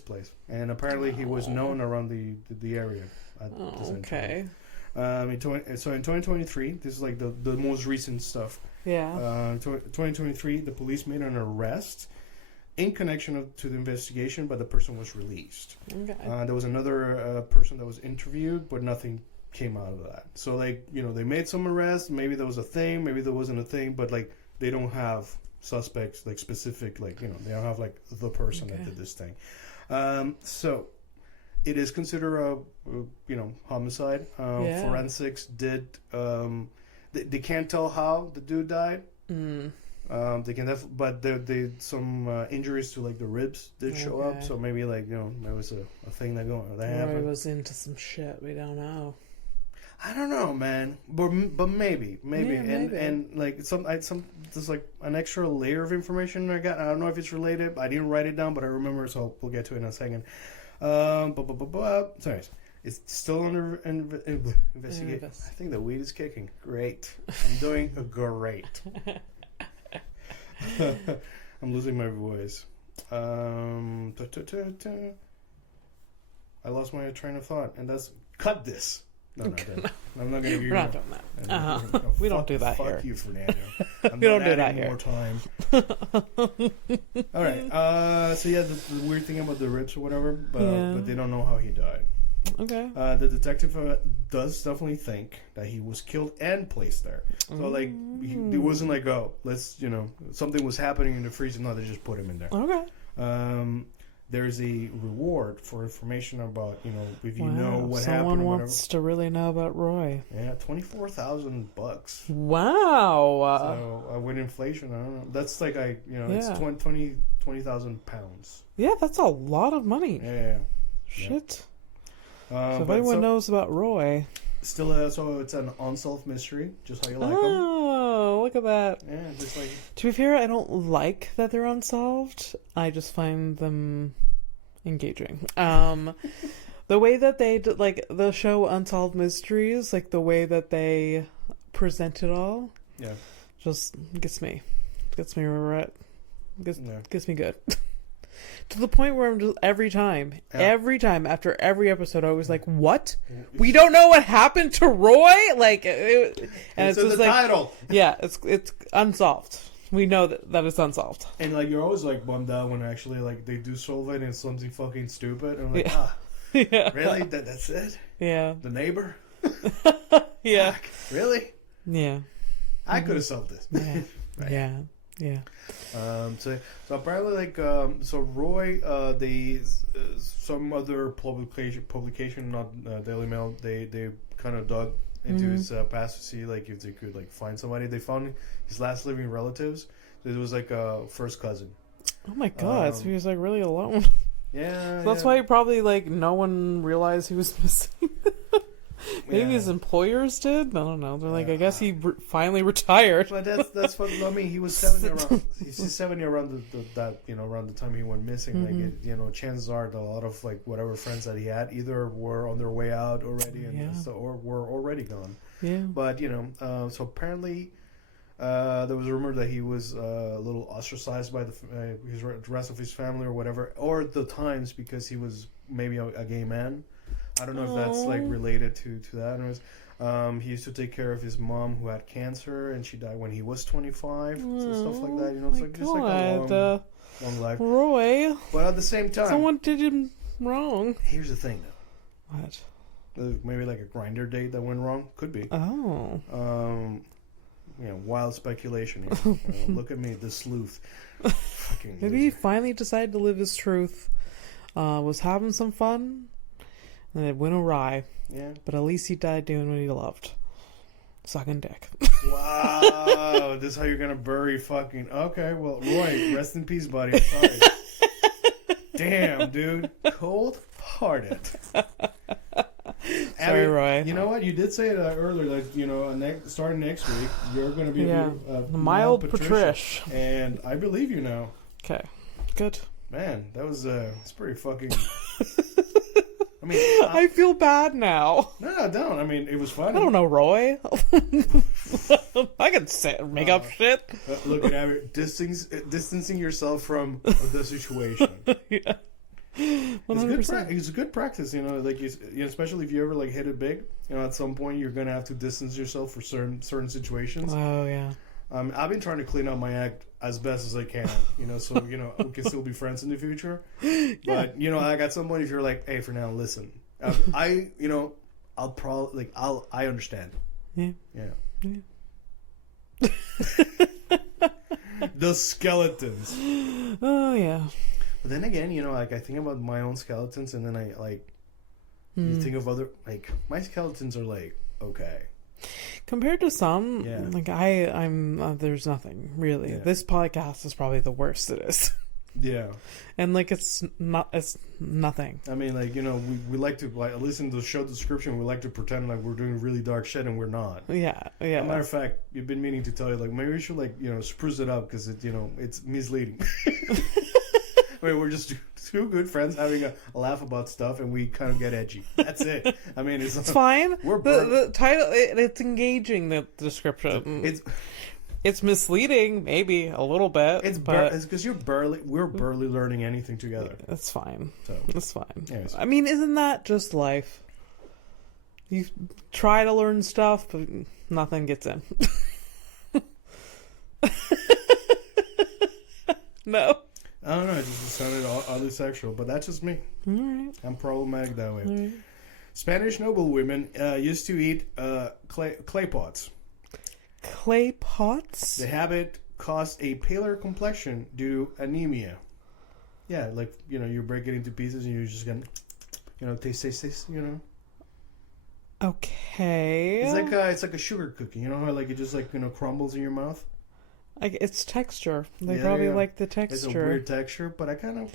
place, and apparently he was known around the area at the same time. So in 2023, this is like the most recent stuff. Yeah. 2023, the police made an arrest in connection to the investigation, but the person was released. Okay. There was another person that was interviewed, but nothing came out of that. So like they made some arrests. Maybe there was a thing. Maybe there wasn't a thing. But like they don't have suspects like specific like they don't have like the person that did this thing. So it is considered a homicide. Forensics did. They can't tell how the dude died. They can but they some injuries to like the ribs did show up. So maybe like there was a thing that happened. Or he was into some shit. We don't know. I don't know, man, but maybe, and like some there's like an extra layer of information I got. I don't know if it's related. I didn't write it down, but I remember, so we'll get to it in a second. Sorry, it's still under investigation. I think the weed is kicking. Great, I'm doing great. I'm losing my voice. I lost my train of thought, and that's cut this. No, I'm not gonna give you. We're not doing that. We don't do that here. Fuck you, Fernando. I'm We not don't do that adding here. more time. All right. So yeah, the weird thing about the ribs or whatever, but they don't know how he died. Okay. The detective does definitely think that he was killed and placed there. So like, it wasn't like, oh, let's something was happening in the freezer. No, they just put him in there. Okay. There's a reward for information about if you know what happened. Someone or wants to really know about Roy. Yeah, $24,000. Wow. So with inflation, I don't know. That's like it's 20,000 pounds. Yeah, that's a lot of money. Yeah. Shit. So if anyone knows about Roy, still, so it's an unsolved mystery, just how you like them. Oh, look at that. Yeah, just like. To be fair, I don't like that they're unsolved. I just find them engaging. The way that they like the show Unsolved Mysteries, like the way that they present it all, just gets me right. Gets me good. To the point where I'm just every time after every episode, I was like, "What? We don't know what happened to Roy?" Like, and it's just the like, title. Yeah, it's unsolved. We know that it's unsolved. And like you're always like bummed out when actually like they do solve it and it's something fucking stupid. And I'm like, yeah. Really? That's it? Yeah. The neighbor? Yeah. Fuck, really? Yeah. I could have solved this. Yeah. Right. Yeah. So apparently, like, so Roy, some other publication, not Daily Mail, they kind of dug into his past to see like if they could like find somebody. They found his last living relatives. It was like a first cousin. Oh my god! So he was like really alone. Yeah. So that's why probably like no one realized he was missing. Maybe his employers did. I don't know. They're like, I guess he finally retired. But that's what I mean. He was 70 around. He's 70 around around the time he went missing. Like chances are that a lot of like whatever friends that he had either were on their way out already or were already gone. Yeah. But so apparently, there was a rumor that he was a little ostracized by the rest of his family or whatever, or the Times because he was maybe a gay man. I don't know if that's like related to that. Anyways, he used to take care of his mom who had cancer, and she died when he was 25. So stuff like that, it's like just like a long life. Roy, but at the same time, someone did him wrong. Here's the thing, though. What? Maybe like a grinder date that went wrong. Could be. Oh. Wild speculation here. Look at me, the sleuth. Fucking Maybe he finally decided to live his truth. Was having some fun. And it went awry. Yeah. But at least he died doing what he loved. Sucking dick. Wow. This is how you're going to bury fucking... Okay, well, Roy, rest in peace, buddy. I'm sorry. Damn, dude. Cold-hearted. Sorry, Roy. You know what? You did say it earlier, like, starting next week, you're going to be a mild Patrish. And I believe you now. Okay. Good. Man, that was it's pretty fucking... I mean, I feel bad now. No, don't. I mean, it was funny. I don't know, Roy. I can make up shit. Look at it, distancing yourself from the situation. Yeah. 100%. It's a good practice, like especially if you ever like hit it big. At some point you're gonna have to distance yourself for certain situations. Oh yeah. I've been trying to clean up my act as best as I can, so we can still be friends in the future. Yeah. But like at some point, if you're like, hey, Fernando, listen, I'll probably I understand. Yeah. Yeah. The skeletons. Oh yeah. But then again, like I think about my own skeletons, and then I like you think of other like my skeletons are like okay. Compared to some, like I'm there's nothing really. Yeah. This podcast is probably the worst it is. Yeah, and like it's nothing. I mean, like we like to like listen to the show description. We like to pretend like we're doing really dark shit, and we're not. Yeah. As a matter of fact, you've been meaning to tell you like maybe we should like spruce it up because it it's misleading. I mean, we're just two good friends having a laugh about stuff, and we kind of get edgy. That's it. I mean, it's fine. We're the title, it's engaging. The description. It's misleading, maybe a little bit. It's because we're barely learning anything together. That's fine. So That's fine. anyways. I mean, isn't that just life? You try to learn stuff, but nothing gets in. No. I don't know. It just sounded oddly sexual, but that's just me. All right. I'm problematic that way. All right. Spanish noblewomen used to eat clay pots. Clay pots? The habit caused a paler complexion due to anemia. Yeah, like, you break it into pieces and you're just gonna, taste, Okay. It's like a sugar cookie. You know how like it just like crumbles in your mouth. It's texture. They probably like the texture. It's a weird texture, but I kind of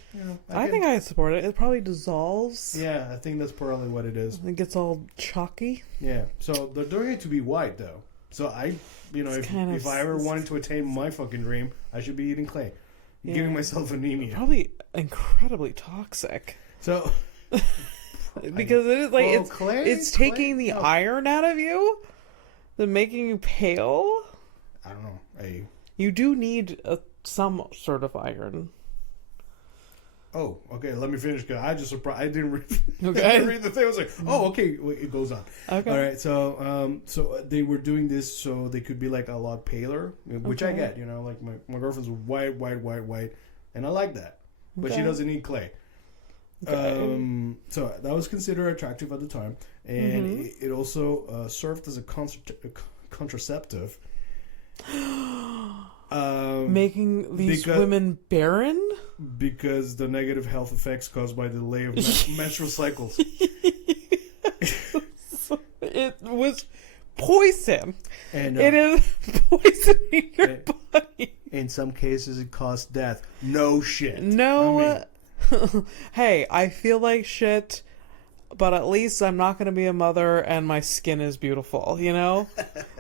I think I support it. It probably dissolves. Yeah, I think that's probably what it is. It gets all chalky. Yeah. So they're doing it to be white though. So I, if I ever wanted to attain my fucking dream, I should be eating clay, giving myself anemia. Probably incredibly toxic. So. Because it is like it's taking the no. iron out of you, then making you pale. I don't know. You do need some sort of iron. Oh, okay. Let me finish. Cause I just surprised. I didn't read. Okay. I didn't read the thing. I was like, oh, okay. Wait, it goes on. Okay. All right. So, so they were doing this so they could be like a lot paler, which I get. Like my girlfriend's white, and I like that, but she doesn't eat clay. Okay. So that was considered attractive at the time, and it also served as a contraceptive. Making these women barren? Because the negative health effects caused by the delay of menstrual cycles. It was poison. And it is poisoning your body. In some cases, it caused death. No shit. No. Hey, I feel like shit, but at least I'm not going to be a mother and my skin is beautiful,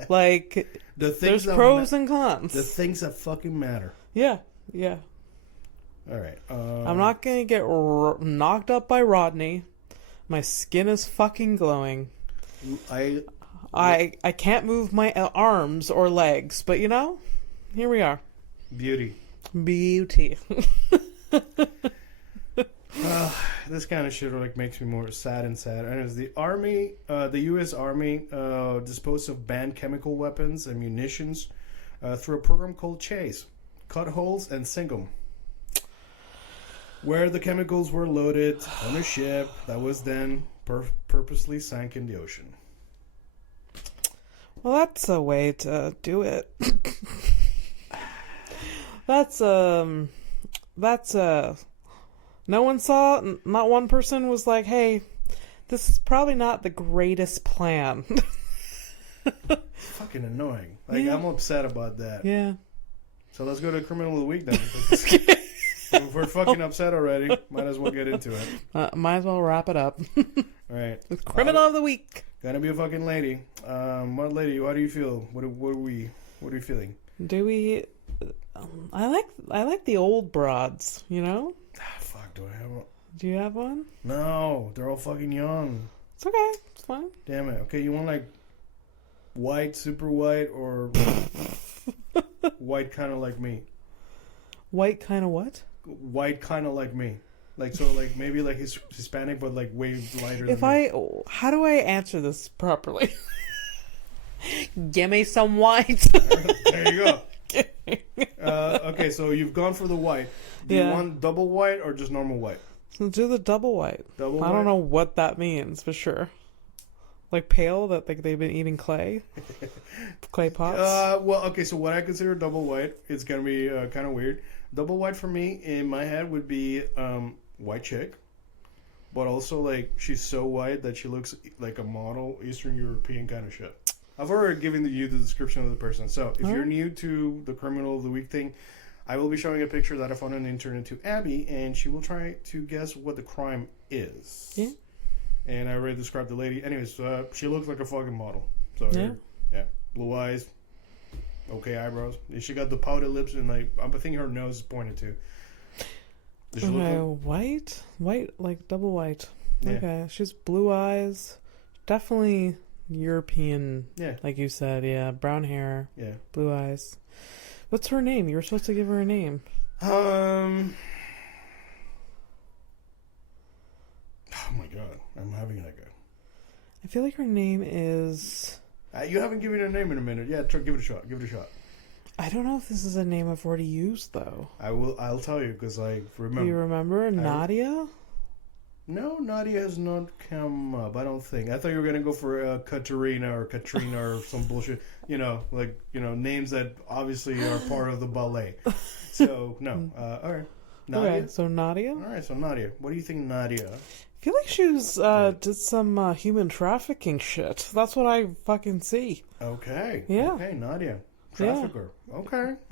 Like, there's pros and cons. The things that fucking matter. Yeah. All right. I'm not going to get knocked up by Rodney. My skin is fucking glowing. I can't move my arms or legs, but here we are. Beauty. This kind of shit makes me more sad and sad. And as the army, the U.S. Army disposed of banned chemical weapons and munitions through a program called Chase. Cut holes and sink them. Where the chemicals were loaded on a ship that was then purposely sank in the ocean. Well, that's a way to do it. That's no one saw, not one person was like, hey, this is probably not the greatest plan. Fucking annoying. I'm upset about that. Yeah. So let's go to Criminal of the Week then. If we're fucking upset already, might as well get into it. Might as well wrap it up. All right. Criminal of the Week. Gonna be a fucking lady. What lady? How do you feel? What are we feeling? Do we? I like the old broads. Fuck. Do I have one? Do you have one? No, they're all fucking young. It's okay. It's fine. Damn it. Okay, you want white, super white, or white kind of like me? White kind of what? White kind of like me. Maybe Hispanic, but way lighter than me. How do I answer this properly? Give me some white. There you go. Okay, so you've gone for the white. Do you want double white or just normal white? So do the double white. I don't know what that means for sure. Like pale, that they've been eating clay pots. Well, okay. So what I consider double white, it's gonna be kind of weird. Double white for me in my head would be white chick, but also she's so white that she looks like a model, Eastern European kind of shit. I've already given you the description of the person. So if you're new to the Criminal of the Week thing, I will be showing a picture that I found on the internet to Abby, and she will try to guess what the crime is. Yeah. And I already described the lady. Anyways, she looks like a fucking model. So yeah, blue eyes, okay eyebrows. She got the pouted lips, and I think her nose is pointed too. Does she look white, like double white. Yeah. Okay, she's blue eyes, definitely European. Yeah. Like you said, yeah. Brown hair. Yeah. Blue eyes. What's her name? You were supposed to give her a name. Oh my god, I'm having that guy. I feel like her name is... You haven't given her a name in a minute. Yeah, give it a shot. Give it a shot. I don't know if this is a name I've already used, though. I'll tell you, because I remember. Do you remember? Nadia? No, Nadia has not come up, I don't think. I thought you were going to go for Katerina or Katrina or some bullshit. Names that obviously are part of the ballet. So, no. All right. Nadia? Okay, so Nadia? All right, so Nadia. What do you think, Nadia? I feel like she was, did some human trafficking shit. That's what I fucking see. Okay. Yeah. Okay, Nadia. Trafficker. Yeah.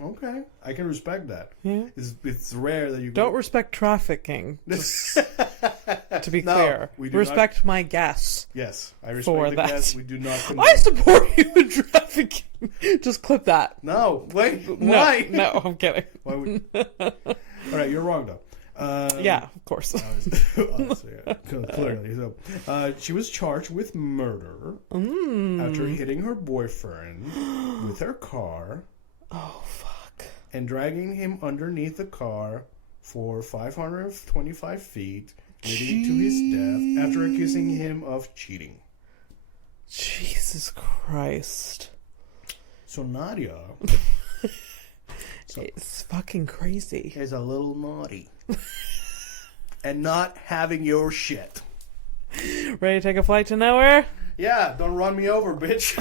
Okay. I can respect that. Yeah. It's rare that you don't respect trafficking. To be clear, we do respect my guess. Yes, I respect the guess. We do not. I support you in trafficking. Just clip that. No, wait. Why? No, I'm kidding. Why would? All right, you're wrong though. Yeah, of course. Honestly, yeah, clearly. So, she was charged with murder after hitting her boyfriend with her car. Oh, fuck. And dragging him underneath the car for 525 feet, leading to his death after accusing him of cheating. Jesus Christ. So Nadia... it's fucking crazy. Is a little naughty. And not having your shit. Ready to take a flight to nowhere? Yeah, don't run me over, bitch.